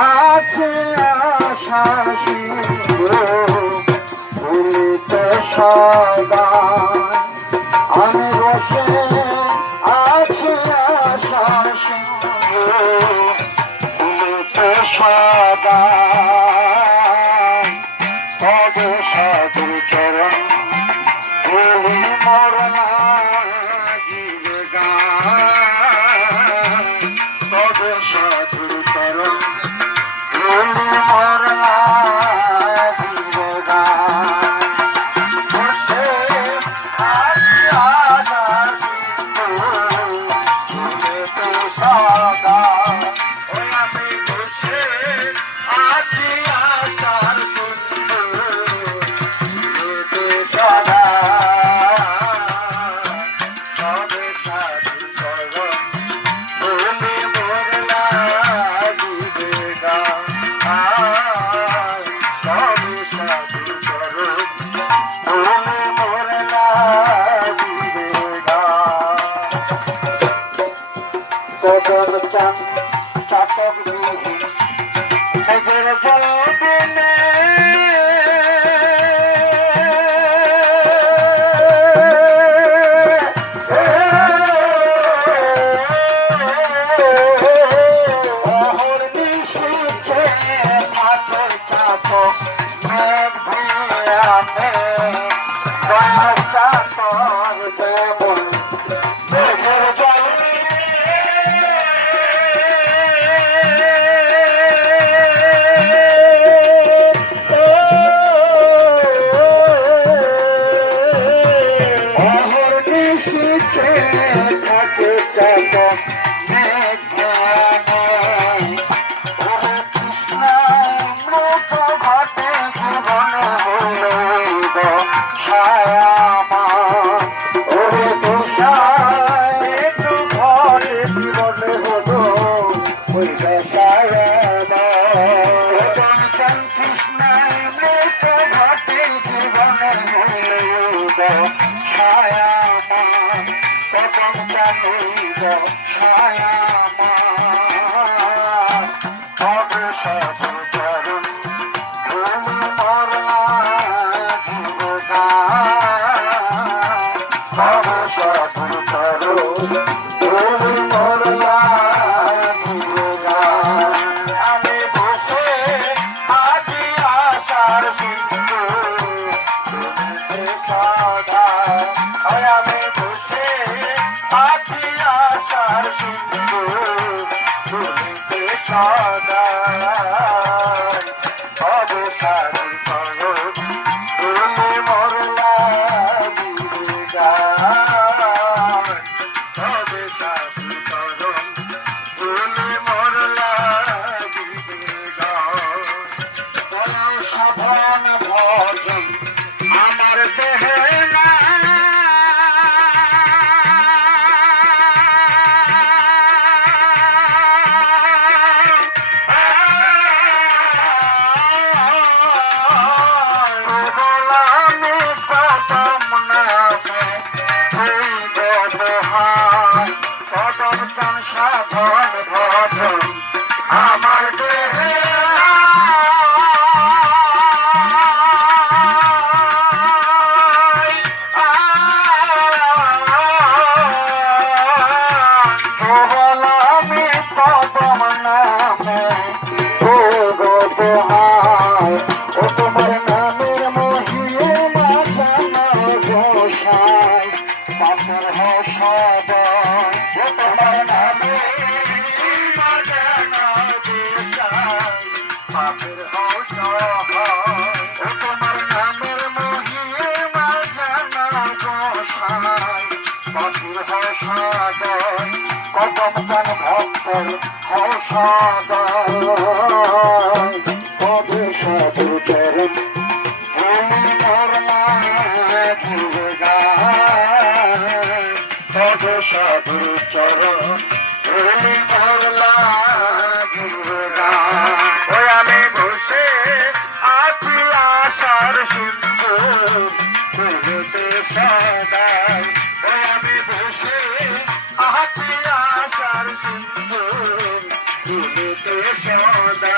আছে আশা ভুলিতে সদা আমি বসে আছি আশা ভুলিতে সদা তবে সাধু চরণ ভুলি মরনা জীবে গান তবে সাধু চরণ ভুলি মরনা জীবে গান বসে আছি আশার ভুলিতে সদা আমি বসে আছি আশার চাতক নিজের জলদিনে অহর নিশিতে ঠাকুর চাতক মেঘ ভিয়ানে দয়ার চাতক দেবন নিজের থাকে চাতক মৃত ঘটে জীবন হইল ছায়ামা ওরে তুষার একটু ঘরে জীবনে হলো হইল ছায়ামা কৃষ্ণায় মৃত ঘটে জীবনে হইল ছায়ামা কদম চালিল ছায়ামা তবে সাধু চরণ ভূমি মরলা জীবগান তবে সাধু চরণ ভূমি মরলা জীবগান আমি বসে আছি আশার সিন্ধু সদা আমি বসে আছি আশার সিন্ধু ভুলিতে সদা তবে সাধু চরণ ভুলি মরলা জীবে গান তবে সাধু চরণ ভুলি মরলা জীবে গান সাধন ভজন আমার দেহে না সাধন ভজন আমার দেহে আমি কদম নামে ও তোমার নামের মহিমা জানা গোসাই পাপের হসদ তোমার নামের মহিমা জানা গোসাই পাপের হসদ তোমার নামের মহিমা জানা গোসাই পাপের হসদ কদম চান ভক্তের হসদ তবে সাধু চরণ ভূমি মরলা জীবে গান তবে সাধু চরণ ভূমি মরলা জীবে গান আমি বসে আছি আশার সিন্ধু ভুলিতে সদা আমি বসে আছি আশার সিন্ধু ভুলিতে সদা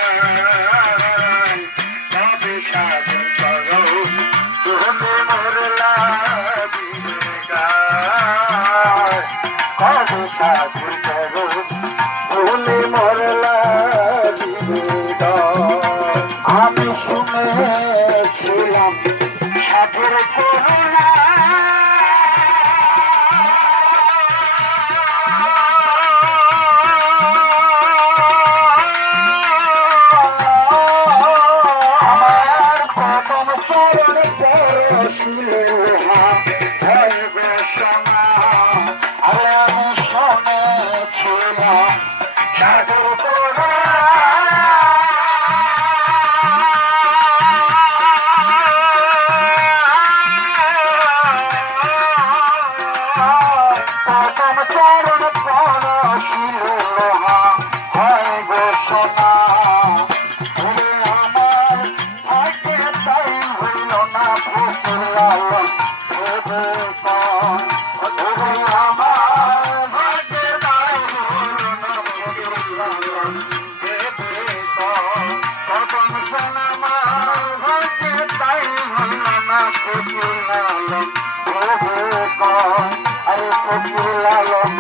ফকির লালন ভবে কয় আরে ফকির লালন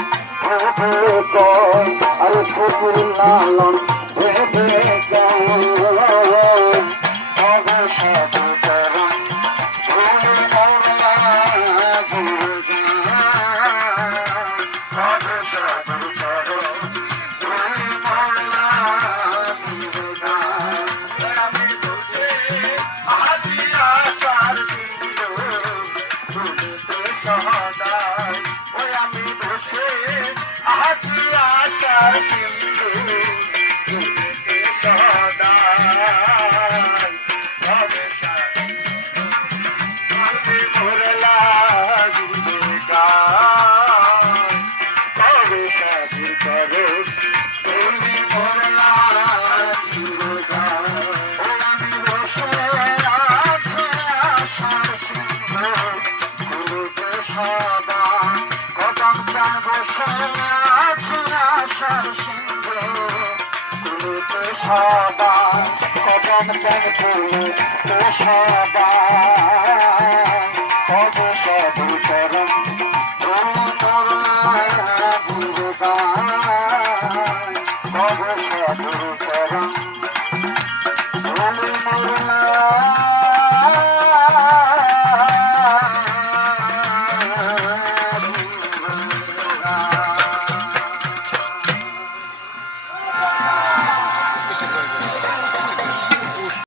ভবে কয় আরে ফকির লালন ভবে কয় ভবে সাধু চরণ ভবে মৌলা দুর্গা ভবে সাধু চরণ ভবে মৌলা দুর্গা আমি বুঝে আজি আসার দিন ভুলিতে সদাই ওই আমি বসে আজি আসার দিন ভুলিতে সদাই ভবে সাধু ভবে মোরলা দুর্গা ভবে সাধু চরণ ভবে মোরলা দুর্গা আমি বসে আছি আশার সিংহ ভুলিতে সদা কদম চান বসে আছি আশার সিংহ ভুলিতে সদা কদম চান ভুলিতে সদা ভবে সাধু চরণ ভবে মোরলা দুর্গা ভবে সাধু চরণ ভবে মোরলা দুর্গা